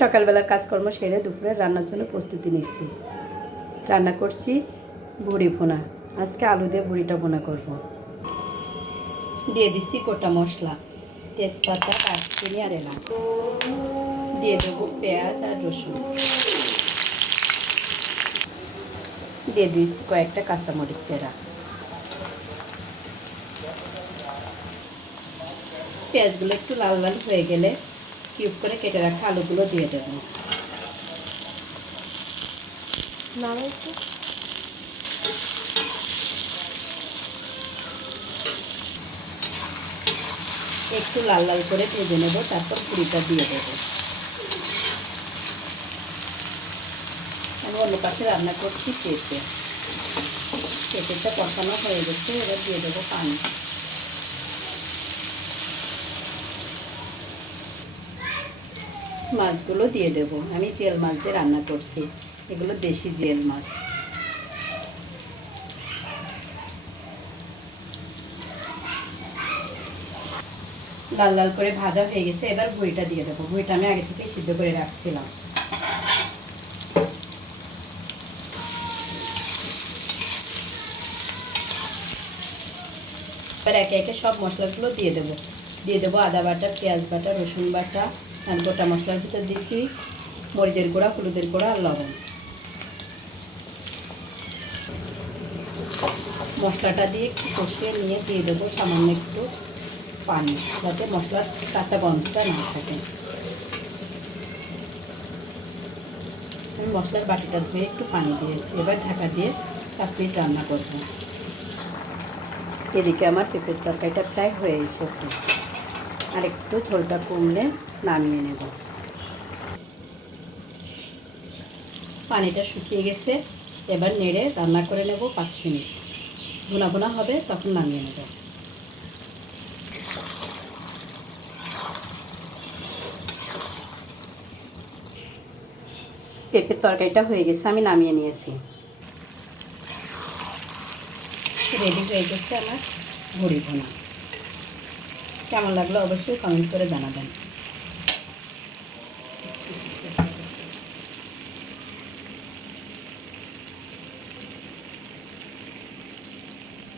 সকালবেলার কাজকর্ম সেরে দুপুরে রান্নার জন্য প্রস্তুতি নিচ্ছি। রান্না করছি বড়ি ভুনা। আজকে আলু দিয়ে বড়িটা ভুনা করব। দিয়ে দিচ্ছি গোটা মশলা, তেজপাতা, দারচিনি আর এলাচ। দিয়ে দেবো পেঁয়াজ আর রসুন। দিয়ে দিচ্ছি কয়েকটা কাঁচামরিচ চেরা। পেঁয়াজগুলো একটু লাল লাল হয়ে গেলে কিউব করে কেটে রাখা আলুগুলো দিয়ে দেবো। একটু লাল লাল করে ভেজে নেব, তারপর পুরিটা দিয়ে দেবো। আমি অন্য পাশে রান্না করছি পেঁপে। পেঁপেটা কষানো হয়ে গেছে, এবার দিয়ে দেবো পানি। মাছগুলো দিয়ে দেবো। আমি তেল মাছ দিয়ে রান্না করছি, এগুলো দেশি জিয়েল মাছ। লাল লাল করে ভাজা হয়ে গেছে, এবার বড়িটা দিয়ে দেবো। বড়িটা আমি আগে থেকে সিদ্ধ করে রাখছিলাম। এবার একে একে সব মশলাগুলো দিয়ে দেবো। দিয়ে দেবো আদা বাটা, পেঁয়াজ বাটা, রসুন বাটা, আর গোটা মশলার ভিতর দিয়েছি মরিচের গুঁড়া, হলুদের গুঁড়া আর লবণ। মশলাটা দিয়ে একটু কষিয়ে নিয়ে দিয়ে দেবো সামান্য একটু পানি, যাতে মশলার কাঁচা গন্ধটা না থাকে। আমি মশলার বাটিটা ধুয়ে একটু পানি দিয়েছি। এবার ঢাকা দিয়ে 5 মিনিট রান্না করব। এদিকে আমার পেঁপের তরকারিটা প্রায় হয়ে এসেছে, আর একটু ঝোলটা কমলে নামিয়ে নেব। পানিটা শুকিয়ে গেছে, এবার নেড়ে রান্না করে নেব 5 মিনিট। ভুনা ভুনা হবে, তখন নামিয়ে নেব। পেঁপের তরকারিটা হয়ে গেছে, আমি নামিয়ে নিয়েছি। রেডি হয়ে গেছে আমার বড়ি ভুনা। কেমন লাগলো অবশ্যই কমেন্ট করে জানাবেন।